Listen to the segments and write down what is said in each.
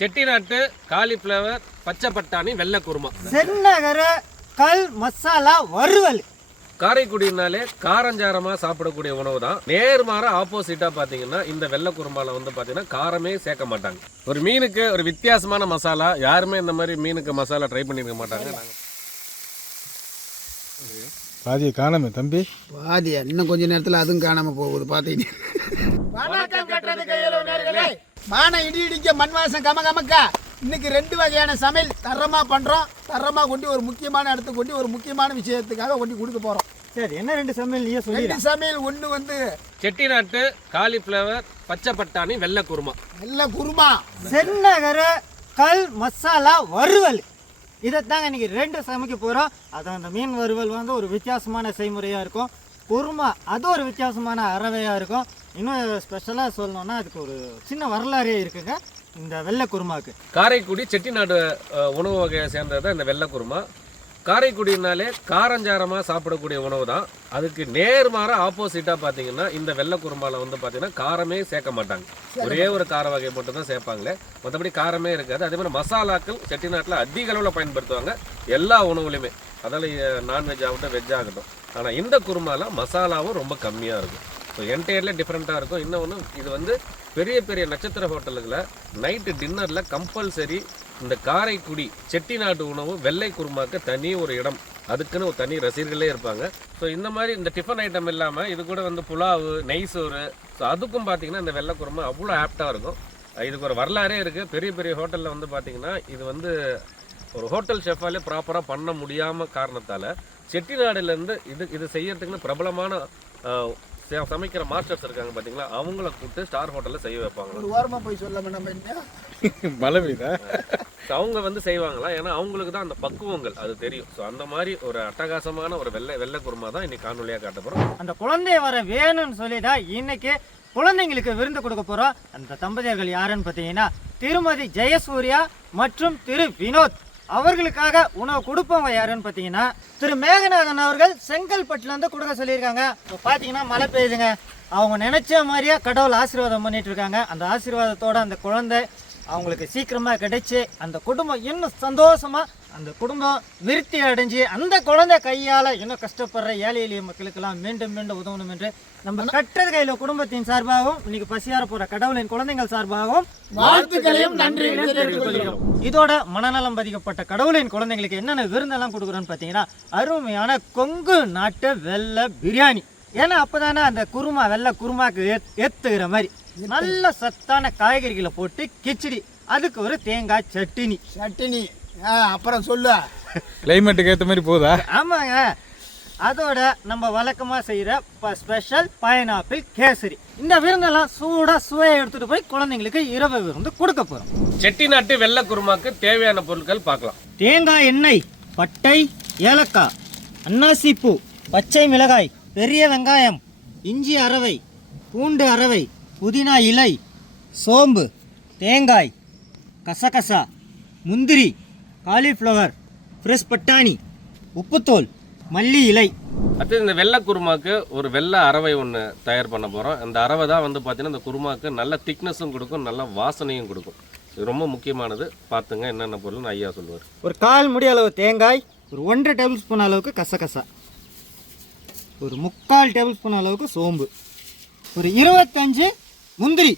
செட்டிநாட்டு cauliflower பச்சை பட்டாணி வெள்ளை குருமா, சென்னகர கல் மசாலா வறுவல். காரைக்குடினாலே காரஞ்சாரமாக சாப்பிடக்கூடிய உணவு தான். நேர்மாற ஆப்போசிட்டாக பார்த்தீங்கன்னா இந்த வெள்ளை குருமாவில் வந்து பார்த்தீங்கன்னா காரமே சேர்க்க மாட்டாங்க. ஒரு மீனுக்கு ஒரு வித்தியாசமான மசாலா, யாருமே இந்த மாதிரி மீனுக்கு மசாலா ட்ரை பண்ணியிருக்க மாட்டாங்க. பாதியை காணாம தம்பி, பாதியா இன்னும் கொஞ்ச நேரத்தில் அதுவும் காணாமல் போகுது. பார்த்தீங்க வானம் இடி இடிக்க மண் வாசம் கம கமக்கா. இன்னைக்கு 2 வகையான சமையல் தரமாக பண்ணுறோம். தரமாக கொண்டு ஒரு முக்கியமான இடத்துக்கு கொண்டு ஒரு முக்கியமான விஷயத்துக்காக கொண்டு கொடுக்க போகிறோம். சரி, என்ன 2 சமையல் நீயே சொல்லி? 2 சமையல். ஒன்று வந்து செட்டிநாட்டு காலிஃப்ளவர் பச்சை பட்டாணி வெள்ளை குருமா. வெள்ளை குருமா, சென்னகர கல் மசாலா வறுவல். இதைத்தாங்க இன்னைக்கு 2 சமைக்க போகிறோம். அது அந்த மீன் வறுவல் வந்து ஒரு வித்தியாசமான செய்முறையாக இருக்கும். குருமா அது ஒரு வித்தியாசமான அரவையாக இருக்கும். இன்னும் ஸ்பெஷலாக சொல்லணும்னா அதுக்கு ஒரு சின்ன வரலாறே இருக்குங்க இந்த வெள்ளை குருமாவுக்கு. காரைக்குடி செட்டிநாடு உணவு வகையை சேர்ந்தது தான் இந்த வெள்ளை குருமா. காரைக்குடினாலே காரஞ்சாரமாக சாப்பிடக்கூடிய உணவு தான். அதுக்கு நேர்மாற ஆப்போசிட்டாக பார்த்தீங்கன்னா இந்த வெள்ளை குருமாவில் வந்து பார்த்தீங்கன்னா காரமே சேர்க்க மாட்டாங்க. ஒரே ஒரு கார வகை மட்டும் தான் சேர்ப்பாங்களே, மற்றபடி காரமே இருக்காது. அதே மாதிரி மசாலாக்கள் செட்டிநாட்டில் அதிக அளவில் பயன்படுத்துவாங்க எல்லா உணவுலையுமே, அதில் நான்வெஜ் ஆகட்டும் வெஜ் ஆகட்டும். ஆனால் இந்த குருமாவில் மசாலாவும் ரொம்ப கம்மியாக இருக்கும். ஸோ என்டையர்ல டிஃப்ரெண்ட்டாக இருக்கும். இன்னொன்று, இது வந்து பெரிய பெரிய நட்சத்திர ஹோட்டலுகளில் நைட்டு டின்னரில் கம்பல்சரி இந்த காரைக்குடி செட்டிநாட்டு உணவு வெள்ளை குருமாக்கு தனி ஒரு இடம், அதுக்குன்னு ஒரு தனி ரசிகர்களே இருப்பாங்க. ஸோ இந்த மாதிரி இந்த டிஃபன் ஐட்டம் இல்லாமல் இது கூட வந்து புலாவு, நெய் சோறு, ஸோ அதுக்கும் பார்த்தீங்கன்னா இந்த வெள்ளை குருமா அவ்வளோ ஆப்டாக இருக்கும். இதுக்கு ஒரு வரலாறே இருக்குது. பெரிய பெரிய ஹோட்டலில் வந்து பார்த்தீங்கன்னா இது வந்து ஒரு ஹோட்டல் ஷெஃபாலே ப்ராப்பராக பண்ண முடியாமல் காரணத்தால் செட்டிநாடுலேருந்து இது செய்யறதுக்குன்னு பிரபலமான சமைக்கிற மாஸ்டர்ஸ் இருக்காங்க பார்த்தீங்களா, அவங்கள கூப்பிட்டு ஸ்டார் ஹோட்டலில் செய்ய வைப்பாங்க. ஒரு வாரமாக போய் சொல்லாமல் நம்ம என்ன பலவீதா அவங்க வந்து செய்வாங்களா, ஏன்னா அவங்களுக்கு தான் அந்த பக்குவங்கள் அது தெரியும். ஸோ அந்த மாதிரி ஒரு அட்டகாசமான ஒரு வெள்ளை குருமா தான் இன்னைக்கு காணொலியாக காட்ட போகிறோம். அந்த குழந்தை வர வேணும்னு சொல்லி தான் இன்னைக்கு குழந்தைங்களுக்கு விருந்து கொடுக்க போகிறோம். அந்த தம்பதியர்கள் யாருன்னு பார்த்தீங்கன்னா திருமதி ஜெயசூர்யா மற்றும் திரு வினோத். அவர்களுக்காக உணவு கொடுப்பவங்க யாருன்னு பார்த்தீங்கன்னா திரு மேகநாதன் அவர்கள் செங்கல்பட்டுலேருந்து கொடுக்க சொல்லியிருக்காங்க. இப்போ பார்த்தீங்கன்னா மழை பெய்யுதுங்க. அவங்க நினைச்ச மாதிரியே கடவுள் ஆசீர்வாதம் பண்ணிட்டு இருக்காங்க. அந்த ஆசீர்வாதத்தோட அந்த குழந்தை அவங்களுக்கு சீக்கிரமாக கிடைச்சி அந்த குடும்பம் இன்னும் சந்தோஷமாக அந்த குடும்பம் விருத்தி அடைஞ்சு அந்த குழந்தை கையால் இன்னும் கஷ்டப்படுற ஏழை எளிய மக்களுக்கெல்லாம் மீண்டும் மீண்டும் உதவணும் என்று நம்ம கட்டது கையில் குடும்பத்தின் சார்பாகவும் இன்னைக்கு பசியார போகிற கடவுளின் குழந்தைகள் சார்பாகவும் வாழ்த்துக்களையும் நன்றிகளையும் தெரிவித்துக் கொள்கிறோம். இதோட மனநலம் பாதிக்கப்பட்ட கடவுளின் குழந்தைங்களுக்கு என்னென்ன விருந்தெல்லாம் கொடுக்குறோன்னு பார்த்தீங்கன்னா அருமையான கொங்கு நாட்டு வெள்ளை பிரியாணி. ஏன்னா அப்போதானே அந்த குருமா வெள்ளை குருமாக்கு ஏற்றுக்கிற மாதிரி நல்ல சத்தான காய்கறிகளை போட்டு கிச்சடி, அதுக்கு ஒரு தேங்காய் சட்டினி. அப்புறம் சொல்லு, கிளைமேட்டுக்கு ஏற்ற மாதிரி போதா? ஆமாங்க. அதோட நம்ம வழக்கமாக செய்கிற ஸ்பெஷல் பைனாப்பிள் கேசரி. இந்த விருந்தெல்லாம் சூடாக சுவையை எடுத்துகிட்டு போய் குழந்தைங்களுக்கு இரவு விருந்து கொடுக்க போகிறோம். செட்டிநாட்டு வெள்ளை குருமாக்கு தேவையான பொருட்கள் பார்க்கலாம். தேங்காய் எண்ணெய், பட்டை, ஏலக்காய், அன்னாசி பூ, பச்சை மிளகாய், பெரிய வெங்காயம், இஞ்சி அரவை, பூண்டு அரவை, புதினா இலை, சோம்பு, தேங்காய், கசகசா, முந்திரி, காலிஃப்ளவர், ஃப்ரெஷ் பட்டாணி, உப்புத்தோல், மல்லி இலை. அடுத்து இந்த வெள்ளை குருமாக்கு ஒரு வெள்ளை அரவை ஒன்று தயார் பண்ண போகிறோம். அந்த அரவை தான் வந்து பார்த்தீங்கன்னா இந்த குருமாக்கு நல்ல திக்னஸும் கொடுக்கும், நல்ல வாசனையும் கொடுக்கும். இது ரொம்ப முக்கியமானது. பார்த்துங்க என்னென்ன பொருள்னு ஐயா சொல்லுவார். ஒரு 1/4 முடி அளவு தேங்காய், ஒரு 1.5 டேபிள் ஸ்பூன் அளவுக்கு கசகசா, ஒரு 3/4 டேபிள் ஸ்பூன் அளவுக்கு சோம்பு, ஒரு 25 முந்திரி.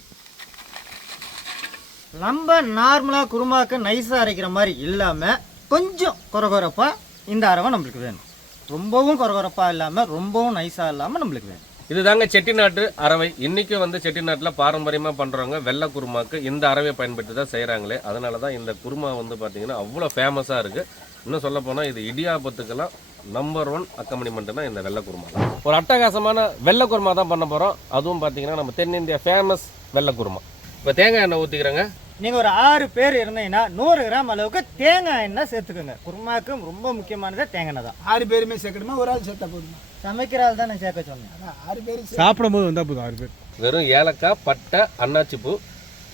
நம்ம நார்மலாக குருமாவுக்கு நைஸாக அரைக்கிற மாதிரி இல்லாமல் கொஞ்சம் கொரகொரப்பாக இந்த அரவை நம்மளுக்கு வேணும். ரொம்பவும் கொரகொரப்பாக இல்லாமல் ரொம்பவும் நைஸாக இல்லாமல் நம்மளுக்கு வேணும். இதுதாங்க செட்டிநாட்டு அரவை. இன்றைக்கி வந்து செட்டிநாட்டில் பாரம்பரியமாக பண்ணுறவங்க வெள்ளை குருமாக்கு இந்த அரவையை பயன்படுத்தி தான் செய்கிறாங்களே. அதனால தான் இந்த குருமா வந்து பார்த்திங்கன்னா அவ்வளோ ஃபேமஸாக இருக்குது. இன்னும் சொல்ல போனால் இது இடியாப்பத்துக்கெல்லாம் நம்பர் 1 அக்கம்பனிமெண்ட்னா இந்த வெள்ளை குருமா தான். ஒரு அட்டகாசமான வெள்ளை குருமா தான் பண்ண போகிறோம். அதுவும் பார்த்திங்கன்னா நம்ம தென்னிந்தியா ஃபேமஸ் வெள்ளை குருமா. இப்போ தேங்காய் எண்ணெய் ஊற்றிக்கிறேங்க. நீங்கள் ஒரு 6 பேர் இருந்தீங்கன்னா 100 கிராம் அளவுக்கு தேங்காய் எண்ணெய் சேர்த்துக்கோங்க. குருமாவுக்கு ரொம்ப முக்கியமானது தேங்காய் எண்ணெய் தான். 6 பேருமே சேர்க்கணுமா, ஒரு ஆள் சேர்த்தா போதுமா? சமைக்கிற ஆள் தான் நான் சேர்க்க சொன்னேன். 6 பேர் சாப்பிடும் போது வந்தால் போதும் 6 பேர். வெறும் ஏலக்காய், பட்டை, அன்னாச்சி பூ.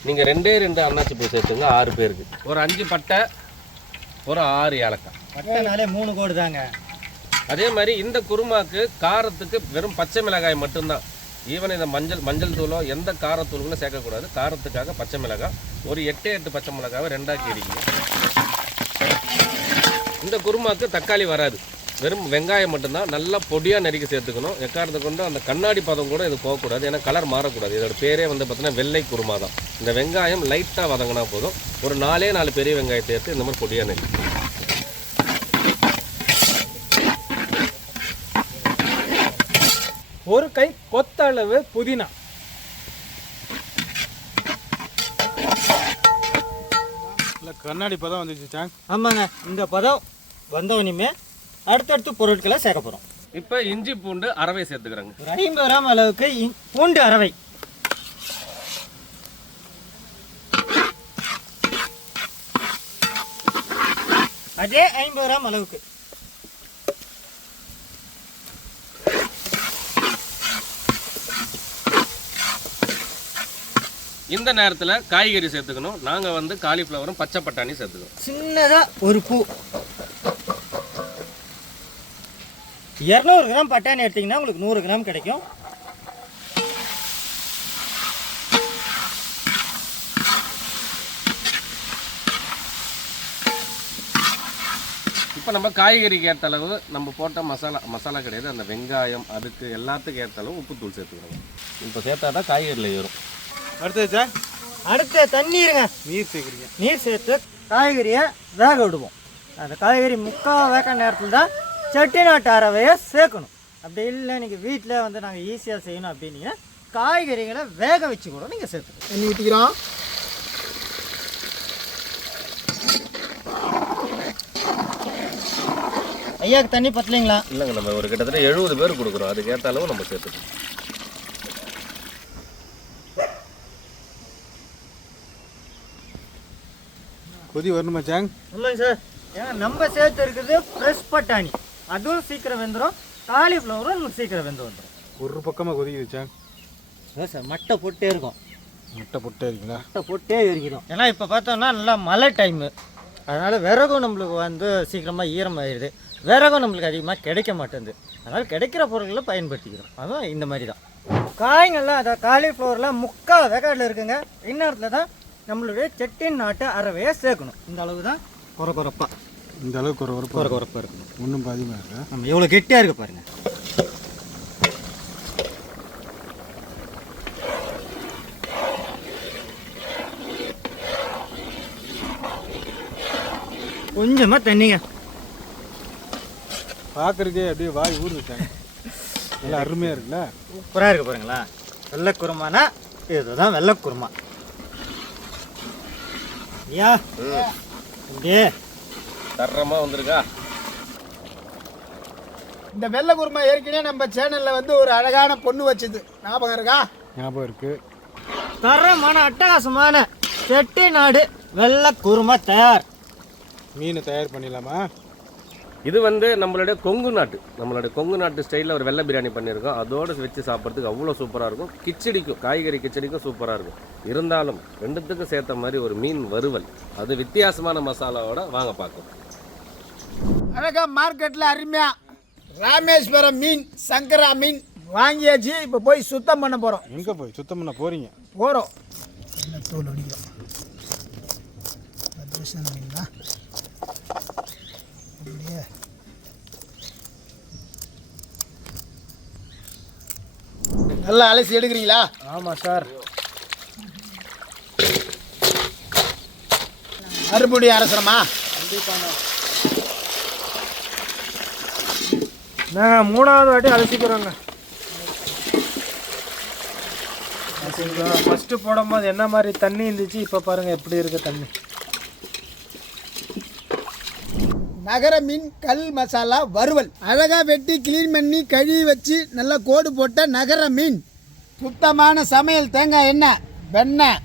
நீங்கள் 2 அன்னாச்சி பூ சேர்த்துங்க 6 பேருக்கு. ஒரு 5 பட்டை, ஒரு 6 ஏலக்காய். பட்டைனாலே 3 கோடு தாங்க. அதே மாதிரி இந்த குருமாக்கு காரத்துக்கு வெறும் பச்சை மிளகாய் மட்டும்தான். ஈவன் இந்த மஞ்சள் தூளோ எந்த காரத்தூளுங்களும் சேர்க்கக்கூடாது. காரத்துக்காக பச்சை மிளகாய் ஒரு 8 பச்சை மிளகாவை 2ஆக கீறிக்கணும். இந்த குருமாவுக்கு தக்காளி வராது, வெறும் வெங்காயம் மட்டும்தான் நல்லா பொடியாக நறுக்கி சேர்த்துக்கணும். எக்காரத்தை கொண்டு அந்த கண்ணாடி பதம் கூட இது போகக்கூடாது, ஏன்னா கலர் மாறக்கூடாது. இதோட பேரே வந்து பார்த்தீங்கன்னா வெள்ளை குருமா தான். இந்த வெங்காயம் லைட்டாக வதங்கினா போதும். ஒரு 4 பெரிய வெங்காயத்தை எடுத்து இந்த மாதிரி பொடியாக நறுக்கி ஒரு கை கொத்தளவு புதினா. இல்லை கண்ணாடி பதம் வந்துச்சு சாங். ஆமாங்க, இந்த பதம் வந்தவனையுமே அடுத்தடுத்து பொருட்களை சேர்க்க போகிறோம். இப்போ இஞ்சி பூண்டு அரவை சேர்த்துக்கிறாங்க. ஒரு 50 கிராம் அளவுக்கு பூண்டு அரவை, அதே 50 கிராம் அளவுக்கு இந்த நேரத்தில் காய்கறி சேர்த்துக்கணும். நாங்கள் வந்து காலிஃப்ளவரும் பச்சை பட்டாணி சேர்த்துக்கணும். சின்னதாக ஒரு பூ. 200 கிராம் பட்டாணி எடுத்தீங்கன்னா உங்களுக்கு 100 கிராம் கிடைக்கும். இப்போ நம்ம காய்கறிக்கு ஏற்ற அளவு நம்ம போட்ட மசாலா கிடையாது, அந்த வெங்காயம் அதுக்கு எல்லாத்துக்கும் ஏற்ற அளவு உப்புத்தூள் சேர்த்துக்கணும். இப்போ சேர்த்தா தான் காய்கறியில் ஏறும். அடுத்தது சார் அடுத்த தண்ணீருங்க, நீர் சேர்க்குறீங்க. நீர் சேர்த்து காய்கறியை வேக விடுவோம். அந்த காய்கறி முக்கால் வேக நேரத்தில் தான் செட்டிநாட்டு அரவையை சேர்க்கணும். அப்படி இல்லை நீங்கள் வீட்டில் வந்து நாங்கள் ஈஸியாக செய்யணும் அப்படின்னீங்கன்னா காய்கறிகளை வேக வச்சு கூட நீங்கள் சேர்த்துக்கணும். தண்ணி ஊற்றிக்கிறோம். ஐயாவுக்கு தண்ணி பத்தலைங்களா? இல்லைங்க, நம்ம ஒரு கிட்டத்தட்ட 70 பேர் கொடுக்குறோம், அதுக்கு ஏற்ற அளவு நம்ம சேர்த்துக்கணும். கொதி வரணுமா சாங்? இல்லைங்க சார், ஏன்னா நம்ம சேர்த்து இருக்குது ஃப்ரெஷ் பட்டாணி, அதுவும் சீக்கிரம் வெந்துடும். காலிஃப்ளவரும் நமக்கு சீக்கிரம் வெந்து வந்துடும். ஒரு பக்கமாக கொதிக்குது சாங். இல்லை சார், மட்டை போட்டே இருக்கும். முட்டை போட்டே இருக்குங்களா? மட்டை போட்டே இருக்கிறோம். ஏன்னா இப்போ பார்த்தோம்னா நல்லா மழை டைமு, அதனால் விறகும் நம்மளுக்கு வந்து சீக்கிரமாக ஈரமாகிடுது. விறகும் நம்மளுக்கு அதிகமாக கிடைக்க மாட்டேங்குது. அதனால் கிடைக்கிற பொருட்களை பயன்படுத்திக்கிறோம். அதுவும் இந்த மாதிரி தான். காய்கள்லாம் அதாவது காலிஃப்ளவர்லாம் முக்கால் வேக்காடில் இருக்குங்க. இந்நேரத்தில் தான் நம்மளுடைய செட்டிநாட்டு அரவையை சேர்க்கணும். இந்த அளவு தான் குறப்பாக, இந்த அளவுக்கு குறப்பாக இருக்கணும். ஒன்றும் அதிகமாக இருக்கா? நம்ம எவ்வளோ கெட்டியாக இருக்கு பாருங்கள். கொஞ்சமாக தண்ணிங்க. பார்க்குறதே அப்படியே வாய் ஊறுதுச்சாங்க. நல்லா அருமையாக இருக்குல்ல? சூப்பராக இருக்குது பாருங்களா. வெள்ளை குருமானா இதுதான் வெள்ளை குருமா. ஐயா அப்படியே தரமாக வந்திருக்கா. இந்த வெள்ளை குருமா ஏற்கனவே நம்ம சேனலில் வந்து ஒரு அழகான பொண்ணு வச்சது ஞாபகம் இருக்கா? ஞாபகம் இருக்குது. தரமான அட்டகாசமான செட்டிநாடு வெள்ளை குருமா தயார். மீன் தயார் பண்ணிடலாமா? இது வந்து நம்மளுடைய கொங்கு நாட்டு ஸ்டைலில் ஒரு வெள்ளை பிரியாணி பண்ணியிருக்கோம். அதோடு வச்சு சாப்பிட்றதுக்கு அவ்வளோ சூப்பராக இருக்கும். கிச்சடிக்கும், காய்கறி கிச்சடிக்கும் சூப்பராக இருக்கும். இருந்தாலும் ரெண்டுத்துக்கும் சேர்த்த மாதிரி ஒரு மீன் வறுவல், அது வித்தியாசமான மசாலாவோட வாங்க பார்க்கலாம். அழகா மார்க்கெட்டில் அருமையா ராமேஸ்வரம் மீன், சங்கரா மீன் வாங்கியாச்சு. இப்போ போய் சுத்தம் பண்ண போகிறோம். எங்கே போய் சுத்தம் பண்ண போகிறீங்க? போகிறோம். தோல் அடிக்கிறோம். மீன்களா அப்படியே நல்லா அலசி எடுக்கிறீங்களா? ஆமாம் சார். அறுபடி அரசரமா? நாங்கள் 3வது வாட்டி அலசிக்கிறோங்க. ஃபஸ்ட்டு போடும்போது என்ன மாதிரி தண்ணி இருந்துச்சு, இப்போ பாருங்கள் எப்படி இருக்கு தண்ணி. நகர மீன் கல் மசாலா வறுவல் அழகா வெட்டி கிளீன் பண்ணி கழுவி வச்சு நல்லா கோடு போட்ட நகர மீன். சுத்தமான சமையல் தேங்காய் எண்ணெய், வெண்ணெய்,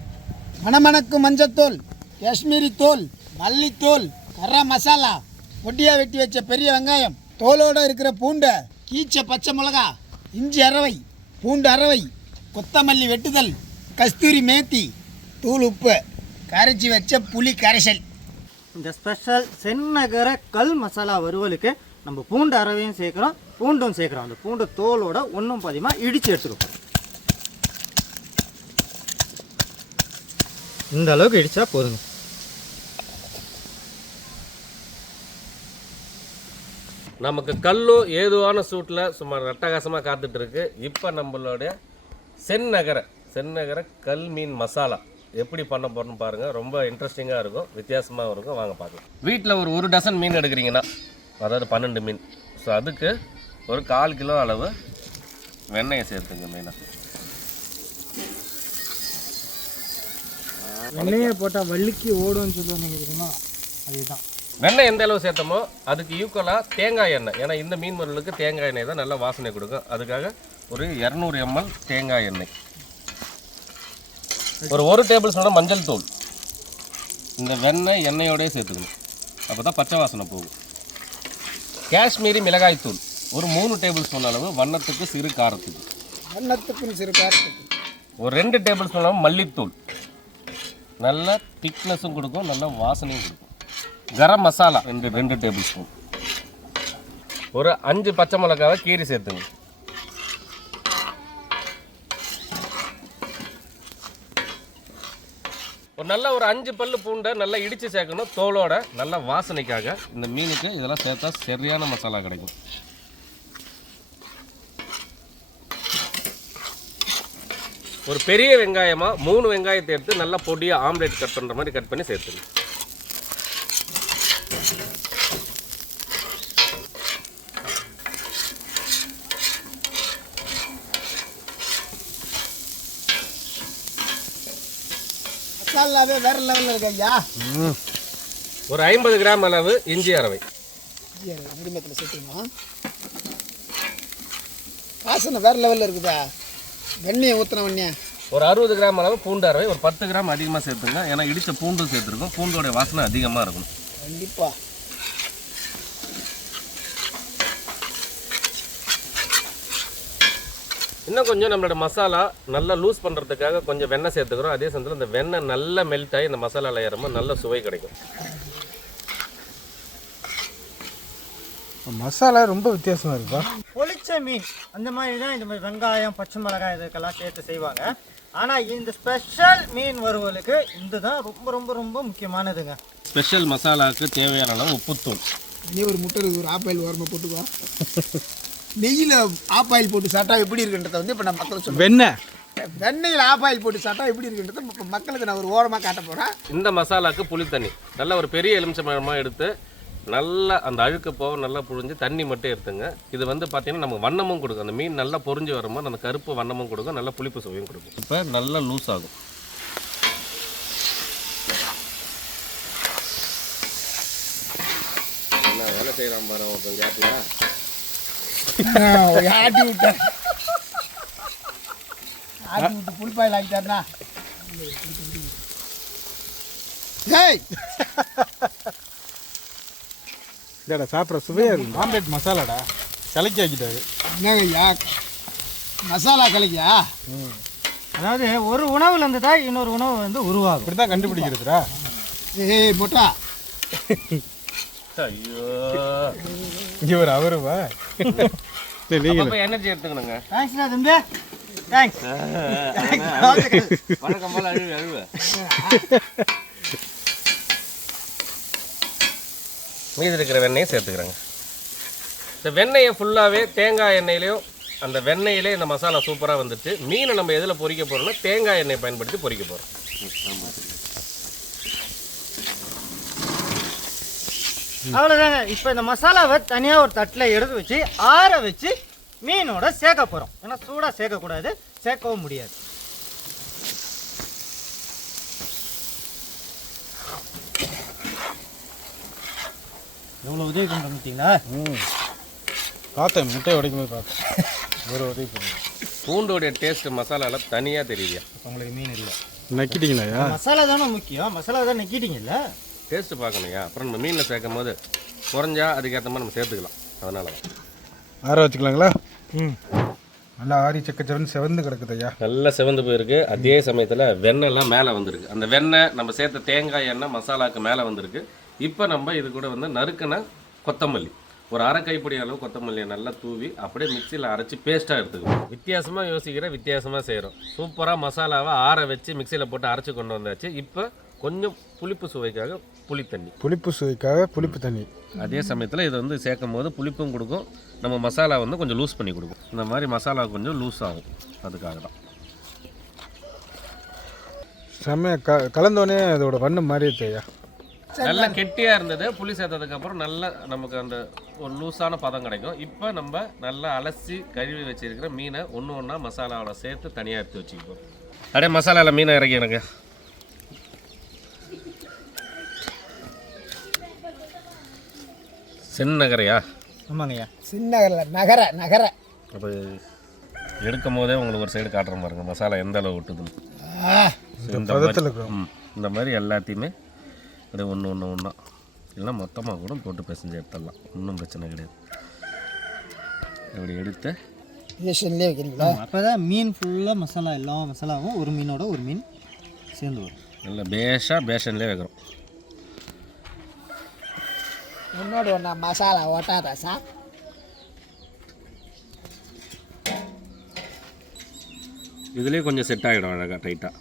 மணமணக்கு மஞ்சத்தூள், காஷ்மீரி தூள், மல்லித்தூள், கரம் மசாலா, பொடியாக வெட்டி வச்ச பெரிய வெங்காயம், தோலோடு இருக்கிற பூண்டை, கீச்ச பச்சை மிளகா, இஞ்சி அரவை, பூண்டு அரவை, கொத்தமல்லி வெட்டுதல், கஸ்தூரி மேத்தி, தூள் உப்பு, கரைச்சி வச்ச புளி கரைசல். இந்த ஸ்பெஷல் செந்நகர கல் மசாலா வறுவலுக்கு நம்ம பூண்டு அரவையும் சேர்க்குறோம், பூண்டும் சேர்க்குறோம். அந்த பூண்டு தோலோட ஒன்றும் பாதியமாக இடித்து எடுத்துக்கிறோம். இந்த அளவுக்கு இடிச்சா போதுங்க. நமக்கு கல்லும் ஏதுவான சூட்டில் சுமார் அட்டகாசமாக காத்துட்டு இருக்கு. இப்போ நம்மளுடைய செந்நகர கல் மீன் மசாலா எப்படி பண்ண போகிறோன்னு பாருங்கள். ரொம்ப இன்ட்ரெஸ்டிங்காக இருக்கும், வித்தியாசமாகவும் இருக்கும். வாங்க பார்க்கலாம். வீட்டில் ஒரு டசன் மீன் எடுக்கிறீங்கன்னா, அதாவது 12 மீன். ஸோ அதுக்கு ஒரு 1/4 கிலோ அளவு வெண்ணெயை சேர்த்துங்க. மெயினாக வெண்ணெயை போட்டால் வள்ளிக்கு ஓடும்னு சொல்லுவாங்க தெரியுமா, அதுதான். வெண்ணெய் எந்த அளவு சேர்த்தமோ அதுக்கு ஈக்குவலாக தேங்காய் எண்ணெய், ஏன்னா இந்த மீன் வறுவலுக்கு தேங்காய் எண்ணெய் தான் நல்லா வாசனை கொடுக்கும். அதுக்காக ஒரு 200 ml தேங்காய் எண்ணெய், ஒரு 1 டேபிள் ஸ்பூன் மஞ்சள் தூள் இந்த வெண்ணெய் எண்ணெயோடய சேர்த்துக்கணும். அப்போ தான் பச்சை வாசனை போகும். காஷ்மீரி மிளகாய் தூள் ஒரு 3 டேபிள் ஸ்பூன் அளவு, வண்ணத்துக்கு சிறு காரத்துக்கு. ஒரு 2 டேபிள் ஸ்பூன் அளவு மல்லித்தூள், நல்ல திக்னஸும் கொடுக்கும், நல்ல வாசனையும் கொடுக்கும். Garam masala 2 table spoon. ஒரு 5 பச்சை மிளகாவை கீரி சேர்த்துங்க. ஒரு 5 பல்லு பூண்டை நல்லா இடித்து சேர்க்கணும் தோலோட, நல்ல வாசனைக்காக. இந்த மீனுக்கு இதெல்லாம் சேர்த்தா சரியான மசாலா கிடைக்கும். ஒரு பெரிய வெங்காயமாக 3 வெங்காயத்தை எடுத்து நல்லா பொடியாக ஆம்லேட் கட் பண்ணுற மாதிரி கட் பண்ணி சேர்த்துங்க. மசாலாவே வேற லெவலில் இருக்கு ஐயா. ஒரு 50 கிராம் அளவு இஞ்சி அரவை குடும்பத்தில் சேர்த்துக்கணும். வாசனை வேற லெவலில் இருக்குதா. வெண்ணெயை ஊற்றின வெண்ணெய். ஒரு 60 கிராம் அளவு பூண்டு அரவை, ஒரு 10 கிராம் அதிகமாக சேர்த்துங்க. ஏன்னா இடித்த பூண்டு சேர்த்துருக்கோம், பூண்டோடைய வாசனை அதிகமாக இருக்கும். கண்டிப்பாக. இன்னும் கொஞ்சம் நம்மளோட மசாலா நல்லா லூஸ் பண்ணுறதுக்காக கொஞ்சம் வெண்ணெய் சேர்த்துக்கிறோம். அதே சமயத்தில் இந்த வெண்ணெய் நல்லா மெல்ட் ஆகி இந்த மசாலாவில் ஏறும்போது நல்ல சுவை கிடைக்கும். மசாலா ரொம்ப வித்தியாசமாக இருக்குப்பா. பொளிச்ச மீன் அந்த மாதிரி தான் இந்த மாதிரி வெங்காயம் பச்சை மிளகாய் இதுக்கெல்லாம் சேர்த்து செய்வாங்க. ஆனால் இந்த ஸ்பெஷல் மீன் வறுவலுக்கு இந்த தான் ரொம்ப ரொம்ப ரொம்ப முக்கியமானதுங்க. ஸ்பெஷல் மசாலாவுக்கு தேவையான அளவு உப்புத்தூள். நீ ஒரு முட்டை ஒரு ஆப்பாயில் ஓரமாக போட்டுக்கோ. நெய்யில் ஆப்பாயில் போட்டு சாப்பிட்டா எப்படி இருக்குன்றத வந்து இப்போ நான் மக்களுக்கு சொல்லுவேன். வெண்ணெயில் ஆப்பாயில் போட்டு சாப்பிட்டா எப்படி இருக்குன்றத இப்போ மக்களுக்கு நான் ஒரு ஓரமாக காட்ட போகிறேன். இந்த மசாலாவுக்கு புளி தண்ணி நல்லா ஒரு பெரிய எலுமிச்சம்பழமாக எடுத்து நல்லா அந்த அழுக்கு போக நல்லா புழிஞ்சு தண்ணி மட்டும் எடுத்துங்க. இது வந்து பார்த்தீங்கன்னா நமக்கு வண்ணமும் கொடுக்கும். அந்த மீன் நல்லா பொரிஞ்சு வரும்போது அந்த கருப்பு வண்ணமும் கொடுக்கும், நல்லா புளிப்பு சுவையும் கொடுக்கும். இப்போ நல்லா லூஸ் ஆகும். என்ன வேலை செய்கிறான் பாரு ஒருத்தன் கேட்டியா. ஆட்டி விட்டேன், ஆட்டி விட்டு புளிப்பாயில் ஆகிட்டாருண்ணா. ஏய் இல்லைடா சாப்பிட்ற சுவையாக இருக்கும். ஆம்லேட் மசாலாடா கலக்கி ஆக்கிட்டாரு. என்னங்க ஐயா மசாலா கலக்கியா? அதாவது ஒரு உணவுல இருந்து தான் இன்னொரு உணவு வந்து உருவாகும். இப்படி தான் கண்டுபிடிக்கிறதுடா. ஏய் மொட்டா. ஐயோ இங்கே ஒரு அவருவா. நீங்கள் எனர்ஜி எடுத்துக்கணுங்க. தேங்க்ஸ்ண்ணா தம்பி, தேங்க்ஸ். வணக்கம் போல அழுவு. மீதி இருக்கிற வெண்ணெயை சேர்த்துக்கிறேங்க. இந்த வெண்ணெயை ஃபுல்லாகவே தேங்காய் எண்ணெயிலையும் அந்த வெண்ணெயிலே இந்த மசாலா சூப்பராக வந்துடுச்சு. மீனை நம்ம எதில் பொரிக்க போகிறோம்னா தேங்காய் எண்ணெய் பயன்படுத்தி பொரிக்க போகிறோம். அவ்வளோதாங்க. இப்போ இந்த மசாலாவை தனியாக ஒரு தட்டில் எடுத்து வச்சு ஆற வச்சு மீனோட சேர்க்க போகிறோம். ஏன்னா சூடாக சேர்க்கக்கூடாது, சேர்க்கவும் முடியாது. எவ்வளோ உதவி பண்ணிட்டீங்களா? பார்த்தேன், முட்டையை உடைக்கும் போது பார்த்தேன். ஒரு உதவி பண்ணுங்க. பூண்டோடைய டேஸ்ட்டு மசாலாவில் தனியாக தெரியுது. உங்களுக்கு மீன் இல்லை, நக்கிட்டீங்களா? மசாலா தானே முக்கியம். மசாலா தான் நக்கிட்டீங்கல்ல, டேஸ்ட்டு பார்க்கணுயா. அப்புறம் நம்ம மீனில் சேர்க்கும் போது குறைஞ்சா அதுக்கேற்ற மாதிரி நம்ம சேர்த்துக்கலாம். அதனால தான் ஆற வச்சுக்கலாங்களா? நல்லா ஆறி செக்கச்சவன்னு செவந்து கிடக்குது ஐயா. நல்லா செவந்து போயிருக்கு. அதே சமயத்தில் வெண்ணெய்லாம் மேலே வந்திருக்கு. அந்த வெண்ணெய் நம்ம சேர்த்த தேங்காய் எண்ணெய் மசாலாவுக்கு மேலே வந்திருக்கு. இப்போ நம்ம இது கூட வந்து நறுக்கின கொத்தமல்லி ஒரு அரை கைப்பிடி அளவு கொத்தமல்லியை நல்லா தூவி அப்படியே மிக்சியில் அரைச்சி பேஸ்ட்டாக எடுத்துக்கணும். வித்தியாசமாக யோசிக்கிற வித்தியாசமாக செய்கிறோம். சூப்பராக மசாலாவை ஆற வச்சு மிக்சியில் போட்டு அரைச்சி கொண்டு வந்தாச்சு. இப்போ கொஞ்சம் புளிப்பு சுவைக்காக புளிப்பு தண்ணி. அதே சமயத்தில் இதை வந்து சேர்க்கும் போது புளிப்பும் கொடுக்கும், நம்ம மசாலா வந்து கொஞ்சம் லூஸ் பண்ணி கொடுக்கும். இந்த மாதிரி மசாலா கொஞ்சம் லூஸ் ஆகும், அதுக்காக தான். கலந்தோடனே அதோட வண்ணம் மாறி தேயா நல்லா கெட்டியாக இருந்தது. புளி சேர்த்ததுக்கப்புறம் நல்லா நமக்கு அந்த ஒரு லூஸான பதம் கிடைக்கும். இப்போ நம்ம நல்லா அலசி கழுவி வச்சிருக்கிற மீனை ஒன்று ஒன்றா மசாலாவோட சேர்த்து தனியாக எடுத்து வச்சுக்குவோம். அப்படியே மசாலாவில் மீனை இறக்கிடுங்க. சின்னகரையா? ஆமாங்கய்யா, சின்னகரில் நகர. அப்போ எடுக்கும் போதே உங்களுக்கு ஒரு சைடு காட்டுற பாருங்க மசாலா எந்த அளவு விட்டுதுன்னு. இந்த மாதிரி எல்லாத்தையுமே அப்படியே ஒன்றா இல்லைன்னா மொத்தமாக கூட போட்டு பிசைஞ்சு எடுத்துடலாம், ஒன்றும் பிரச்சனை கிடையாது. அப்படி எடுத்து பேஷன்லேயே வைக்கிறீங்களா? அப்போ தான் மீன் ஃபுல்லாக மசாலா, எல்லா மசாலாவும் ஒரு மீனோட ஒரு மீன் சேர்ந்து வரும். நல்லா பேஷன்லேயே வைக்கிறோம். உன்னோட ஒன்றா மசாலா ஓட்டாதா சார்? இதுலேயே கொஞ்சம் செட் ஆகிடும் அழகாக டைட்டாக.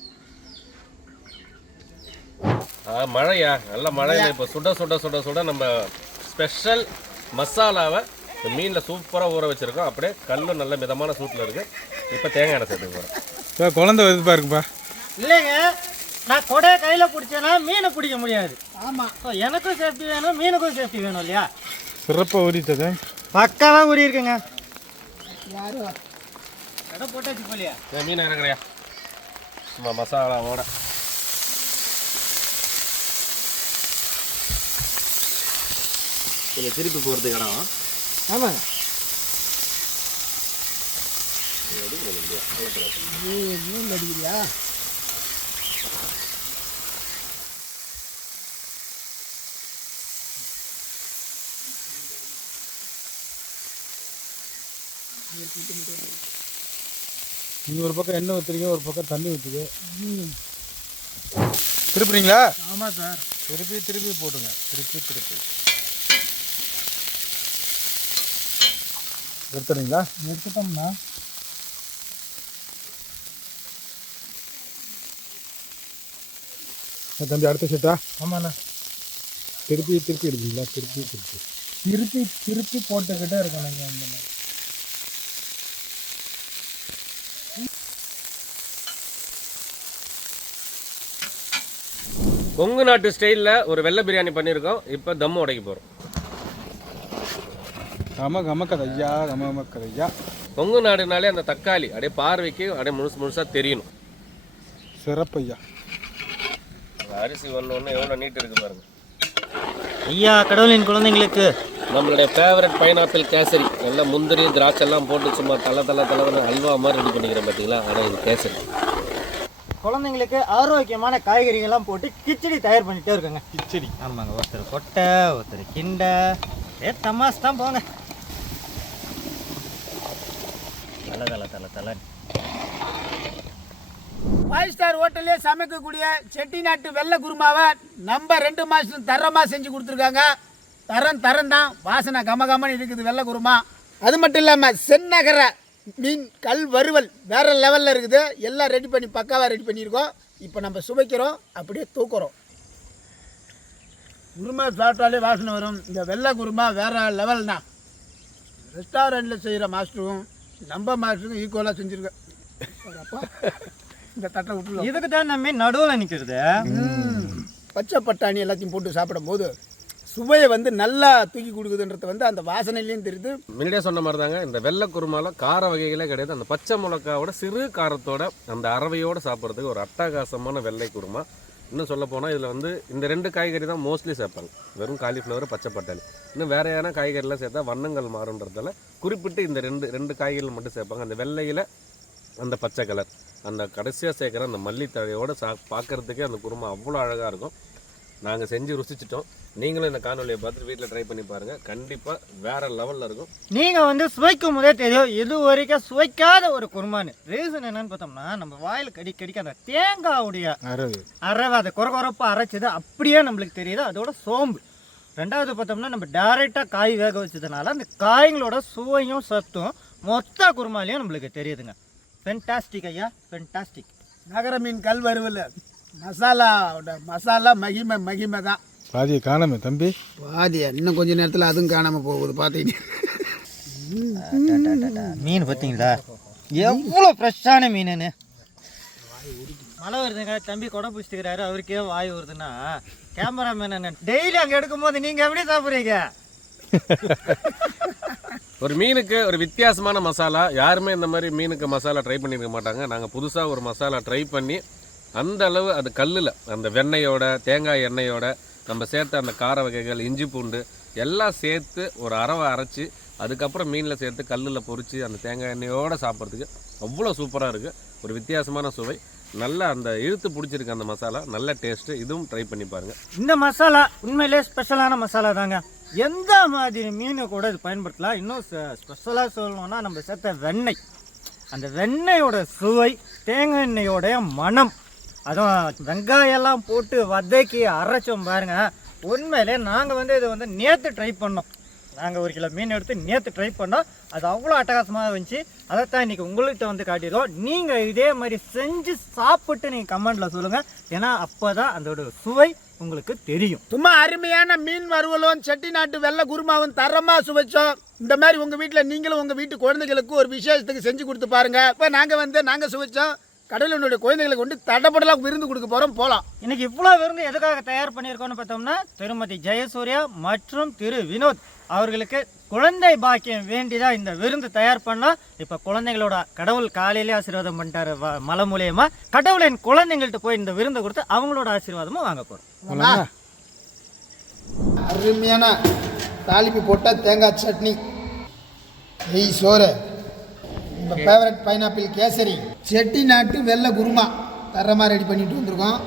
மழையா? நல்ல மழையில் இப்போ சுட நம்ம ஸ்பெஷல் மசாலாவை இந்த மீனில் சூப்பராக ஊற வச்சுருக்கோம். அப்படியே கல் நல்ல மிதமான சூட்டில் இருக்குது. இப்போ தேங்காய் எண்ணெய் சேர்த்து போகிறோம். குழந்தை எதுப்பா இருக்குப்பா? இல்லைங்க, நான் கொடையை கையில் பிடிச்சேன்னா மீனை பிடிக்க முடியாது. ஆமாம், எனக்கும் சேஃப்டி வேணும், மீனுக்கும் சேஃப்டி வேணும் இல்லையா? சிறப்பாக ஊறிட்டது, பக்காவாக ஊறி இருக்குங்க. யாரும் கடை போட்டாச்சு போலியா? மீன் இறங்குறியா? சும்மா மசாலாவோட இதில் திருப்பி போகிறதுக்கு இடம். ஆமாங்க, மீன் அடிக்கிறியா? நீங்கள் ஒரு பக்கம் எண்ணெய் ஊற்றுறீங்க, ஒரு பக்கம் தண்ணி ஊற்றுது. திருப்புறீங்களா? ஆமாம் சார். திருப்பி போட்டுங்க. திருப்பி எடுத்துறீங்களா? எடுத்துட்டோம்னா தம்பி அடுத்த செட்டா? ஆமாண்ணா. திருப்பி எடுப்பீங்களா? திருப்பி போட்டுக்கிட்டே இருக்கணுங்க. அந்த மாதிரி கொங்கு நாட்டு ஸ்டைலில் ஒரு வெள்ளை பிரியாணி பண்ணியிருக்கோம். இப்போ தம்மு உடைக்க போகிறோம். கமக்கதையா. கொங்கு நாடுனாலே அந்த தக்காளி அப்படியே பார்வைக்கு அப்படியே முழுசாக தெரியணும். சிறப்பையா. அரிசி ஒன்று எவ்வளோ நீட் இருக்குது பாருங்க. ஐயா, கடவுளின் குழந்தைங்களுக்கு நம்மளுடைய ஃபேவரட் பைனாப்பிள் கேசரி, நல்லா முந்திரி திராட்சை எல்லாம் போட்டு சும்மா தலை அல்வா மாதிரி ரெடி பண்ணிக்கிறேன் பார்த்தீங்களா? ஆனால் இது கேசரி. குழந்தைங்களுக்கு ஆரோக்கியமான காய்கறிகள்லாம் போட்டு கிச்சடி தயார் பண்ணிட்டே இருக்குங்க. கிச்சடி? ஆமாங்க. ஒருத்தர் கொட்டை, ஒருத்தர் கிண்டை, தமாஸ் தான் போங்க. தலை 5 ஸ்டார் ஹோட்டல்லே சமைக்கக்கூடிய செட்டிநாட்டு வெள்ளை குருமாவை நம்ம 2 மாதம் தரமாக செஞ்சு கொடுத்துருக்காங்க. தரம் தான், வாசனை கமகமன்னு இருக்குது வெள்ளை குருமா. அது மட்டும் இல்லாமல் செந்நகர மீன் கல் வறுவல் வேறு லெவலில் இருக்குது. எல்லாம் ரெடி பண்ணி பக்காவாக ரெடி பண்ணியிருக்கோம். இப்போ நம்ம சுவைக்கிறோம், அப்படியே தூக்குறோம். குருமா சாப்பிட்டாலே வாசனை வரும். இந்த வெள்ளை குருமா வேறு லெவல் தான். ரெஸ்டாரண்ட்டில் செய்கிற மாஸ்டரும் நம்ம மாஸ்டருக்கும் ஈக்குவலாக செஞ்சுருக்கேன். இந்த தட்டை விட்டுருவோம். இதுக்கு தான் நம்ம நடுவில் நிற்கிறது. பச்சை பட்டாணி எல்லாத்தையும் போட்டு சாப்பிடும்போது சுவையை வந்து நல்லா தூக்கி கொடுக்குதுன்றது வந்து அந்த வாசனையிலையும் தெரியுது. முன்னாடியே சொன்ன மாதிரி தாங்க, இந்த வெள்ளை குருமாவில் கார வகைகளே கிடையாது. அந்த பச்சை மிளகாவோட சிறு காரத்தோட அந்த அரவையோடு சாப்பிட்றதுக்கு ஒரு அட்டகாசமான வெள்ளை குருமா. இன்னும் சொல்ல போனால் இதில் வந்து இந்த 2 காய்கறி தான் மோஸ்ட்லி சேர்ப்பாங்க. வெறும் காலிஃப்ளவர், பச்சை பட்டாணி. இன்னும் வேற ஏன்னா காய்கறிலாம் சேர்த்தா வண்ணங்கள் மாறுன்றதால குறிப்பிட்டு இந்த ரெண்டு காய்கறிகள் மட்டும் சேர்ப்பாங்க. அந்த வெள்ளையில் அந்த பச்சை கலர், அந்த கடைசியாக சேர்க்குற அந்த மல்லித்தழையோடு பார்க்குறதுக்கே அந்த குருமா அவ்வளோ அழகாக இருக்கும். நாங்கள் செஞ்சு ருசிச்சிட்டோம். நீங்களும் இந்த காணொலியை பார்த்துட்டு வீட்டில் ட்ரை பண்ணி பாருங்கள். கண்டிப்பாக வேறு லெவலில் இருக்கும். நீங்கள் வந்து சுவைக்கும் போதே தெரியும் இது வரைக்கும் சுவைக்காத ஒரு குருமான்னு. ரீசன் என்னன்னு பார்த்தோம்னா, நம்ம வாயில் கடிக்க அந்த தேங்காவுடைய அரவை அதை குறப்பாக அரைச்சது அப்படியே நம்மளுக்கு தெரியுது. அதோட சோம்பு ரெண்டாவது பார்த்தோம்னா நம்ம டைரெக்டாக காய் வேக வச்சதுனால அந்த காய்களோட சுவையும் சத்தும் மொத்த குருமாலையும் நம்மளுக்கு தெரியுதுங்க. ஃபென்டாஸ்டிக் ஐயா, ஃபென்டாஸ்டிக். நகர மீன் கல் வறுவல் மசாலா மகிமை தான். பாதியை காணாம தம்பி, பாதியா இன்னும் கொஞ்ச நேரத்தில் அதுவும் காணாமல் போகுது பார்த்தீங்க. மீன் பார்த்தீங்களா எவ்வளோ ஃப்ரெஷ்ஷான மீனுன்னு. மழை வருதுங்க, தம்பி கொடை பிடிச்சிக்கிறாரு, அவருக்கே வாய் வருதுன்னா கேமராமேன் டெய்லி அங்கே எடுக்கும்போது நீங்கள் எப்படி சாப்பிட்றீங்க? ஒரு மீனுக்கு ஒரு வித்தியாசமான மசாலா, யாருமே இந்த மாதிரி மீனுக்கு மசாலா ட்ரை பண்ணியிருக்க மாட்டாங்க. நாங்கள் புதுசாக ஒரு மசாலா ட்ரை பண்ணி அந்த அளவு அது கல்லில் அந்த வெண்ணெயோட தேங்காய் எண்ணெயோட நம்ம சேர்த்த அந்த கார வகைகள் இஞ்சி பூண்டு எல்லாம் சேர்த்து ஒரு அரவை அரைச்சி அதுக்கப்புறம் மீனில் சேர்த்து கல்லில் பொரித்து அந்த தேங்காய் எண்ணெயோடு சாப்பிட்றதுக்கு அவ்வளோ சூப்பராக இருக்குது. ஒரு வித்தியாசமான சுவை, நல்லா அந்த இழுத்து பிடிச்சிருக்கு அந்த மசாலா, நல்ல டேஸ்ட்டு. இதுவும் ட்ரை பண்ணி பாருங்கள். இந்த மசாலா உண்மையிலே ஸ்பெஷலான மசாலா தாங்க. எந்த மாதிரி மீனை கூட இது பயன்படுத்தலாம். இன்னும் ஸ்பெஷலாக சொல்லணும்னா நம்ம சேர்த்த வெண்ணெய், அந்த வெண்ணெயோட சுவை, தேங்காய் எண்ணெயோடைய மனம், அதுவும் வெங்காயம்லாம் போட்டு வதக்கி அரைச்சோம் பாருங்க. உண்மையிலே நாங்கள் இதை நேற்று ட்ரை பண்ணோம். நாங்கள் 1 கிலோ மீன் எடுத்து நேற்று ட்ரை பண்ணோம். அது அவ்வளோ அட்டகாசமாக இருந்துச்சு. அதைத்தான் இன்றைக்கி உங்கள்கிட்ட காட்டிடுவோம். நீங்கள் இதே மாதிரி செஞ்சு சாப்பிட்டு நீங்கள் கமெண்டில் சொல்லுங்கள். ஏன்னா அப்போ தான் அதோட சுவை உங்களுக்கு தெரியும். சும்மா அருமையான மீன் வறுவலும் செட்டிநாட்டு வெள்ளை குருமாவும் தரமாக சுவைச்சோம். இந்த மாதிரி உங்கள் வீட்டில் நீங்களும் உங்கள் வீட்டு குழந்தைகளுக்கு ஒரு விசேஷத்துக்கு செஞ்சு கொடுத்து பாருங்கள். இப்போ நாங்கள் சுவைச்சோம். கடவுளுடைய குழந்தைகளுக்கு கொண்டு தடப்படலாம் விருந்து கொடுக்க போகலாம். இன்னைக்கு இவ்வளோ விருந்து எதுக்காக தயார் பண்ணியிருக்கோம்னு பார்த்தோம்னா, திருமதி ஜெயசூர்யா மற்றும் திரு வினோத் அவர்களுக்கு குழந்தை பாக்கியம் வேண்டிதான் இந்த விருந்து தயார் பண்ணோம். இப்போ குழந்தைங்களோட கடவுள் காலையிலே ஆசீர்வாதம் பண்ணிட்டாரு மலை மூலியமா. கடவுளின் குழந்தைங்கள்ட்ட போய் இந்த விருந்தை கொடுத்து அவங்களோட ஆசீர்வாதமும் வாங்க போகிறோம். அருமையான தாளிப்பு போட்ட தேங்காய் சட்னி, நெய் சோறு, நம்ம ஃபேவரட் பைனாப்பிள் கேசரி, செட்டிநாட்டு வெள்ளை குருமா தரமாக ரெடி பண்ணிட்டு வந்திருக்கோம்.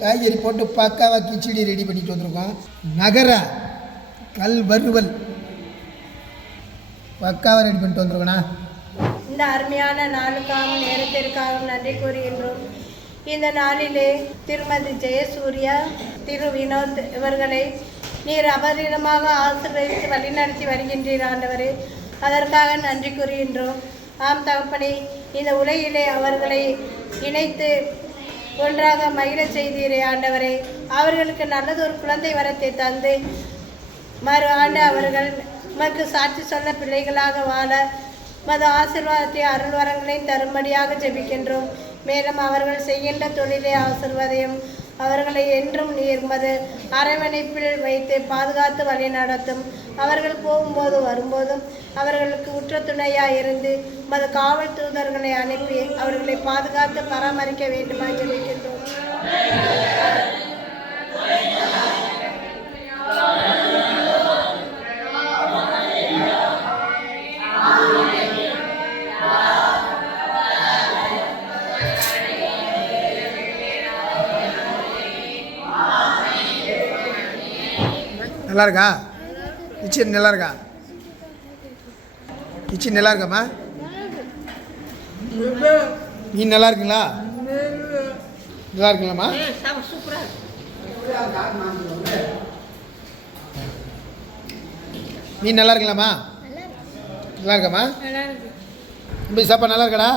காய்கறி போட்டு பக்காவாக கிச்சடி ரெடி பண்ணிட்டு வந்திருக்கோம். நகர கல் வறுவல் பக்காவாக ரெடி பண்ணிட்டு வந்திருக்கோண்ணா. இந்த அருமையான நாளுக்காகவும் நேரத்திற்காகவும் நன்றி கூறுகின்றோம். இந்த நாளிலே திருமதி ஜெயசூர்யா, திரு வினோத் இவர்களை நீர் அபரிதமாக ஆசீர்வதித்து வழிநடத்தி வருகின்றீர் ஆண்டவரே. அதற்காக நன்றி கூறுகின்றோம். ஆம் தகப்பனே, இந்த உலகிலே அவர்களை இணைத்து ஒன்றாக மகிழ செய்தீரே ஆண்டவரே. அவர்களுக்கு நல்லதொரு குழந்தை வரத்தை தந்து மறு ஆண்டு அவர்கள் உமக்கு சாட்சி சொன்ன பிள்ளைகளாக வாழ மது ஆசீர்வாதத்தை அருள்வரங்களையும் தரும்படியாக ஜெபிக்கின்றோம். மேலும் அவர்கள் செய்கின்ற தொழிலை ஆசீர்வாதையும் அவர்களை என்றும் நீர் மது அரவணைப்பில் வைத்து பாதுகாத்து வழி நடத்தும். அவர்கள் போகும்போது வரும்போதும் அவர்களுக்கு உற்ற துணையாக இருந்து மது காவல் தூதர்களை அனுப்பி அவர்களை பாதுகாத்து பராமரிக்க வேண்டுமாக ஜெபிக்கின்றோம். நல்லா இருக்கா? கிச்சன் நல்லா இருக்கா? கிச்சன் நல்லா இருக்காம்மா? மீன் நல்லா இருக்குங்களா? நல்லா இருக்குங்களாம்மா? மீன் நல்லா இருக்குங்களாம்மா? நல்லா இருக்காம்மா? தம்பி சாப்பாடு நல்லா இருக்கடா?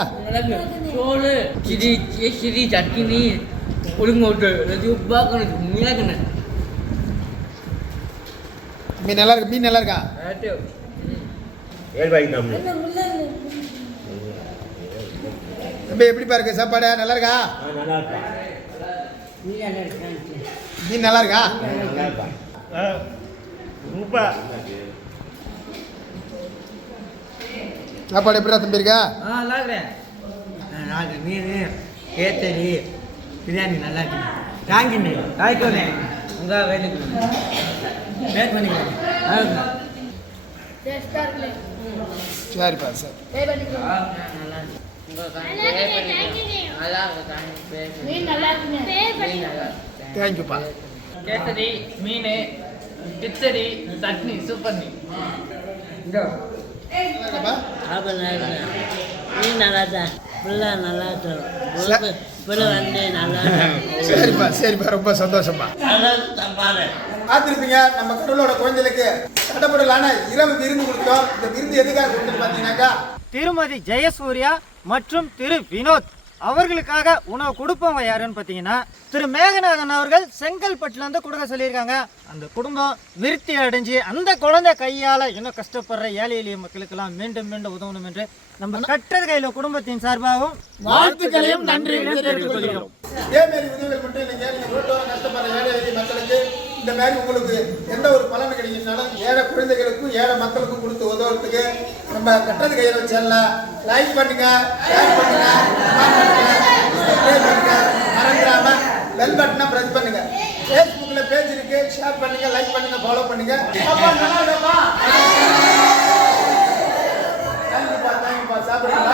சோறு சிரி சட்னி ஒழுங்கு மீன் நல்லா இருக்கு. மீன் நல்லா இருக்கா? தம்பி எப்படிப்பா இருக்கு சாப்பாடு? நல்லா இருக்கா? மீன் நல்லா இருக்கா? சாப்பாடு எப்படிடா தம்பி இருக்கா? நல்லா இருக்கிறேன். மீன் கேத்தரி பிரியாணி நல்லா இருக்கு. தாங்கிண்ணே தாய்க்கோண்ணே உங்கள் வேலைக்கு வெயிட் பண்ணிக்கிறேன். சரிப்பா சார். தேங்க்யூப்பா. கேசரி மீன் கிச்சடி சட்னி சூப்பர். மீன் நல்லா தான் ஃபுல்லாக நல்லா இருக்கும். சரிப்பா சரிப்பா, ரொம்ப சந்தோஷம்ப்பா. பார்த்துருப்பீங்க நம்ம கடவுளோட குழந்தைகளுக்கு தடப்படலான இரவு விருந்து கொடுத்தோம். இந்த விருந்து எதுக்காக கொடுத்துட்டு பார்த்தீங்கன்னாக்கா திருமதி ஜெயசூர்யா மற்றும் திரு வினோத் அவர்களுக்காக உணவு கொடுப்பவங்க யாருன்னு பார்த்தீங்கன்னா திரு மேகநாதன் அவர்கள் செங்கல்பட்டுலேருந்து கொடுக்க சொல்லியிருக்காங்க. அந்த குடும்பம் விருத்தி அடைஞ்சு அந்த குழந்தை கையால் இன்னும் கஷ்டப்படுற ஏழை எளிய மக்களுக்கெல்லாம் மீண்டும் மீண்டும் உதவணும் என்று நம்ம கட்டது கையில குடும்பத்தின் சார்பாகவும் வாழ்த்துக்களையும் நன்றிகளையும் தெரிவித்துக் கொள்கிறோம். இதே மாதிரி உதவிகள் மட்டும் இல்லைங்க, நீங்க ரோட்டோரம் கஷ்டப்படுற ஏழை எளிய மக்களுக்கு இந்த மாதிரி உங்களுக்கு எந்த ஒரு பலன் கிடைக்குதுனாலும் ஏழை குழந்தைகளுக்கும் ஏழை மக்களுக்கும் கொடுத்து உதவுறதுக்கு நம்ம கட்டது கையில சேனலை லைக் பண்ணுங்க, ஷேர் பண்ணுங்க, சப்ஸ்கிரைப் பண்ணுங்க, மறந்துடாம பெல் பட்டனை பிரஸ் பண்ணுங்க. ஃபேஸ்புக்ல பேஜ் இருக்கு, ஷேர் பண்ணுங்க, லைக் பண்ணுங்க, ஃபாலோ பண்ணுங்க. அப்பா நல்லா இருக்கப்பா. தேங்க்யூப்பா, தேங்க்யூப்பா. சாப்பிடுங்க.